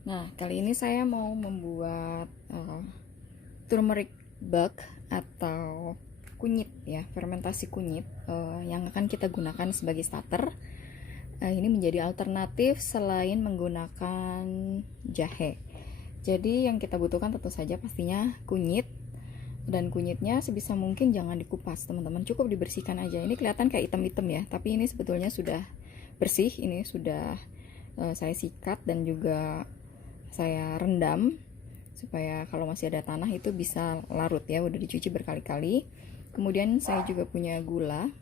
Nah, kali ini saya mau membuat turmeric bug atau kunyit ya, fermentasi kunyit yang akan kita gunakan sebagai starter. Ini menjadi alternatif selain menggunakan jahe. Jadi yang kita butuhkan tentu saja pastinya kunyit, dan kunyitnya sebisa mungkin jangan dikupas teman-teman, cukup dibersihkan aja. Ini kelihatan kayak hitam-hitam ya, tapi ini sebetulnya sudah bersih. Ini sudah saya sikat dan juga saya rendam supaya kalau masih ada tanah itu bisa larut ya, udah dicuci berkali-kali. Kemudian saya juga punya gula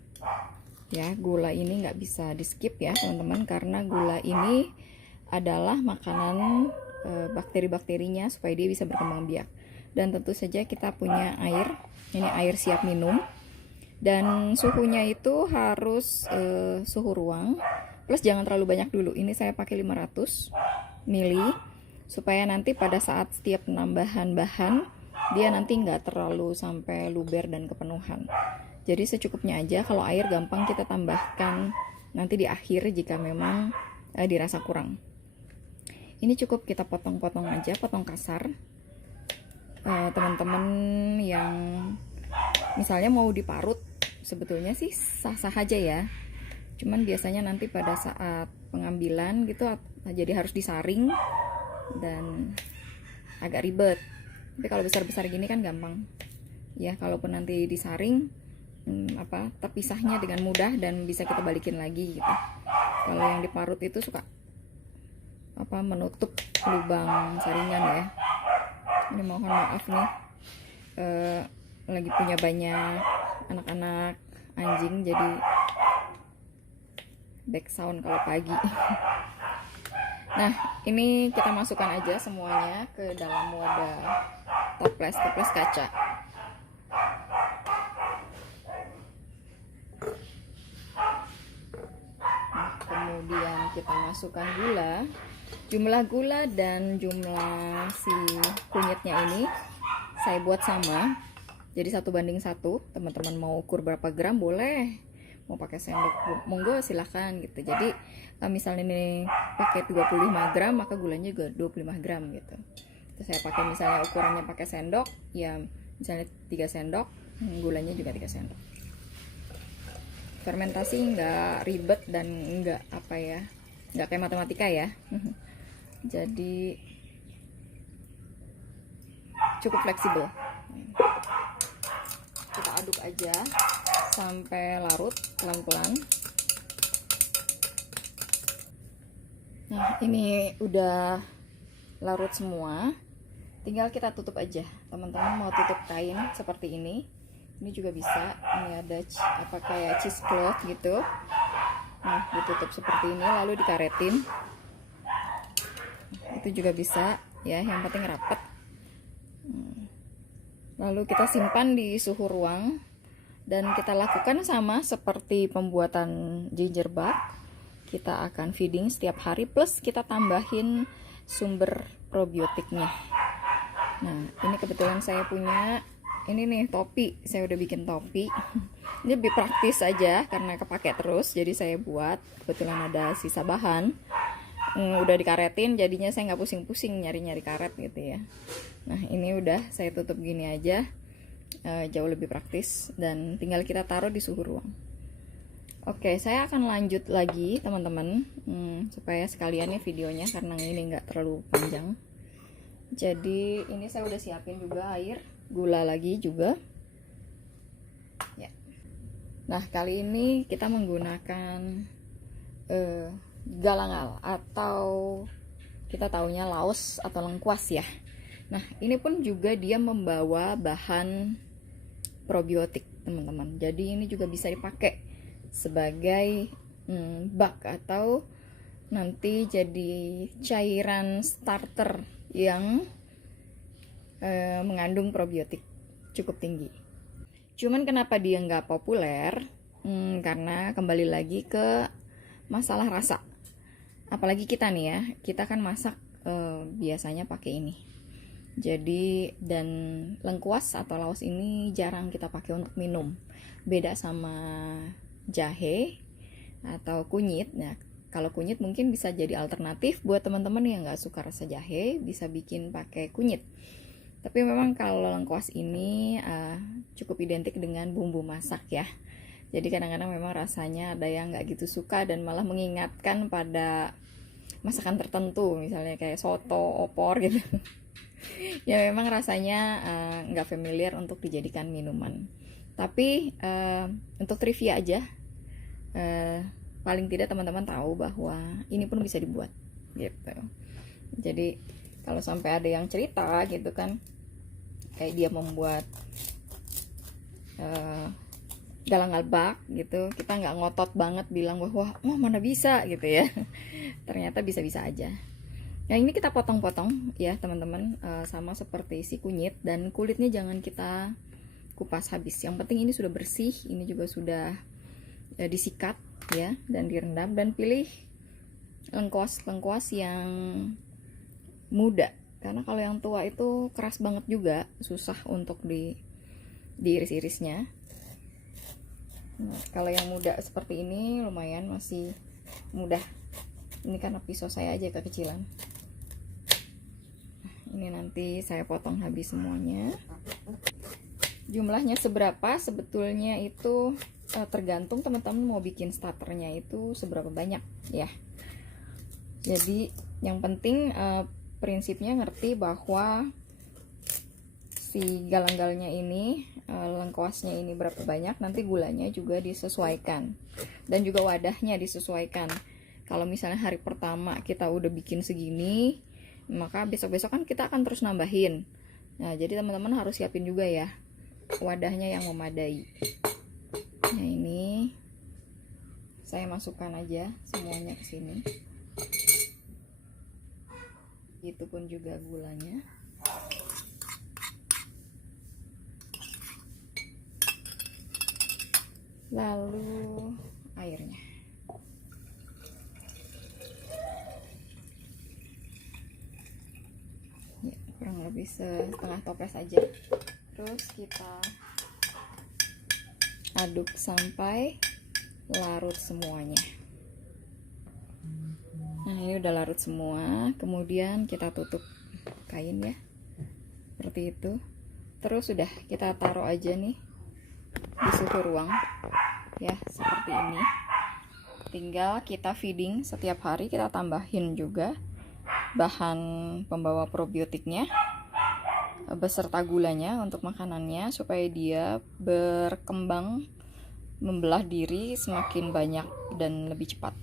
ya. Gula ini nggak bisa di skip ya teman-teman, karena gula ini adalah makanan bakteri-bakterinya supaya dia bisa berkembang biak. Dan tentu saja kita punya air, ini air siap minum, dan suhunya itu harus suhu ruang, plus jangan terlalu banyak dulu. Ini saya pakai 500 mili supaya nanti pada saat setiap penambahan bahan dia nanti nggak terlalu sampai luber dan kepenuhan. Jadi secukupnya aja. Kalau air gampang kita tambahkan nanti di akhir jika memang dirasa kurang. Ini cukup kita potong-potong aja, potong kasar. Teman-teman yang misalnya mau diparut, sebetulnya sih sah-sah aja ya. Cuman biasanya nanti pada saat pengambilan gitu jadi harus disaring dan agak ribet. Tapi kalau besar-besar gini kan gampang ya, kalaupun nanti disaring terpisahnya dengan mudah dan bisa kita balikin lagi gitu. Kalau yang diparut itu suka menutup lubang saringan ya. Ini mohon maaf nih, lagi punya banyak anak-anak anjing, jadi back sound kalau pagi. Nah, ini kita masukkan aja semuanya ke dalam wadah toples kaca. Nah, kemudian kita masukkan gula. Jumlah gula dan jumlah si kunyitnya ini saya buat sama, jadi 1:1. Teman-teman mau ukur berapa gram boleh, mau pakai sendok monggo silahkan gitu. Jadi misalnya ini pakai 25 gram maka gulanya juga 25 gram gitu. Terus saya pakai misalnya ukurannya pakai sendok ya, misalnya 3 sendok, gulanya juga 3 sendok. Fermentasi nggak ribet dan nggak nggak kayak matematika ya. Jadi cukup fleksibel. Kita aduk aja sampai larut pelan-pelan. Nah, ini udah larut semua, tinggal kita tutup aja. Teman-teman mau tutup kain seperti ini juga bisa. Ini ada kayak cheesecloth gitu. Nah, ditutup seperti ini lalu dikaretin. Itu juga bisa ya, yang penting rapat. Lalu kita simpan di suhu ruang dan kita lakukan sama seperti pembuatan ginger bug. Kita akan feeding setiap hari, plus kita tambahin sumber probiotiknya. Nah, ini kebetulan saya punya ini nih topi. Saya udah bikin topi. Ini lebih praktis aja karena kepake terus, jadi saya buat. Kebetulan ada sisa bahan, udah dikaretin, jadinya saya nggak pusing-pusing nyari-nyari karet gitu ya. Nah, ini udah saya tutup gini aja, jauh lebih praktis, dan tinggal kita taruh di suhu ruang. Oke, saya akan lanjut lagi teman-teman, supaya sekalian nih videonya karena ini nggak terlalu panjang. Jadi ini saya udah siapin juga air, gula lagi juga ya. Nah, kali ini kita menggunakan galangal atau kita taunya laos atau lengkuas ya. Nah, ini pun juga dia membawa bahan probiotik teman-teman. Jadi ini juga bisa dipakai sebagai bak atau nanti jadi cairan starter yang mengandung probiotik cukup tinggi. Cuman kenapa dia nggak populer? Karena kembali lagi ke masalah rasa. Apalagi kita nih ya, kita kan masak biasanya pakai ini. Jadi, dan lengkuas atau laos ini jarang kita pakai untuk minum. Beda sama jahe atau kunyit. Nah, kalau kunyit mungkin bisa jadi alternatif buat teman-teman yang nggak suka rasa jahe, bisa bikin pakai kunyit. Tapi memang kalau lengkuas ini cukup identik dengan bumbu masak ya. Jadi kadang-kadang memang rasanya ada yang nggak gitu suka dan malah mengingatkan pada masakan tertentu, misalnya kayak soto, opor gitu. Ya memang rasanya nggak familiar untuk dijadikan minuman. Tapi untuk trivia aja, paling tidak teman-teman tahu bahwa ini pun bisa dibuat gitu. Jadi kalau sampai ada yang cerita gitu kan, kayak dia membuat galang albak gitu, kita nggak ngotot banget bilang bahwa wah mana bisa gitu ya. Ternyata bisa-bisa aja. Nah ini kita potong-potong ya teman-teman, sama seperti si kunyit, dan kulitnya jangan kita kupas habis. Yang penting ini sudah bersih, ini juga sudah disikat ya dan direndam, dan pilih lengkuas yang muda, karena kalau yang tua itu keras banget juga, susah untuk diiris-irisnya. Nah, kalau yang muda seperti ini lumayan masih mudah. Ini karena pisau saya aja kekecilan. Ini nanti saya potong habis semuanya. Jumlahnya seberapa sebetulnya itu tergantung teman-teman mau bikin starternya itu seberapa banyak ya. Jadi yang penting prinsipnya ngerti bahwa si galang-galnya ini, lengkuasnya ini berapa banyak, nanti gulanya juga disesuaikan dan juga wadahnya disesuaikan. Kalau misalnya hari pertama kita udah bikin segini, maka besok-besok kan kita akan terus nambahin. Nah jadi teman-teman harus siapin juga ya wadahnya yang memadai. Nah ini saya masukkan aja semuanya ke sini. Itu pun juga gulanya. Lalu airnya. Ya, kurang lebih setengah toples aja. Terus kita aduk sampai larut semuanya. Nah ini udah larut semua, kemudian kita tutup kain ya, seperti itu. Terus sudah kita taruh aja nih di suhu ruang ya, seperti ini. Tinggal kita feeding setiap hari, kita tambahin juga bahan pembawa probiotiknya beserta gulanya untuk makanannya, supaya dia berkembang membelah diri semakin banyak dan lebih cepat.